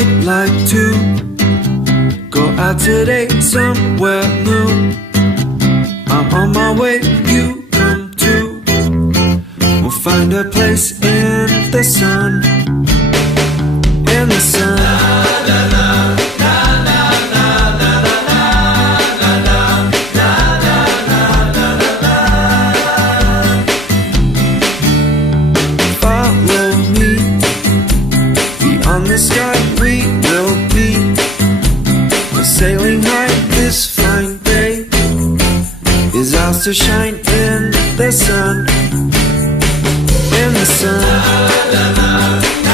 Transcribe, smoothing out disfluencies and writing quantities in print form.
I'd like to go out today somewhere new. I'm on my way, you come too. We'll find a place in the sun. In the sun. Follow me. Beyond the sky we will be. We're sailing high this fine day. Is ours to shine in the sun. In the sun.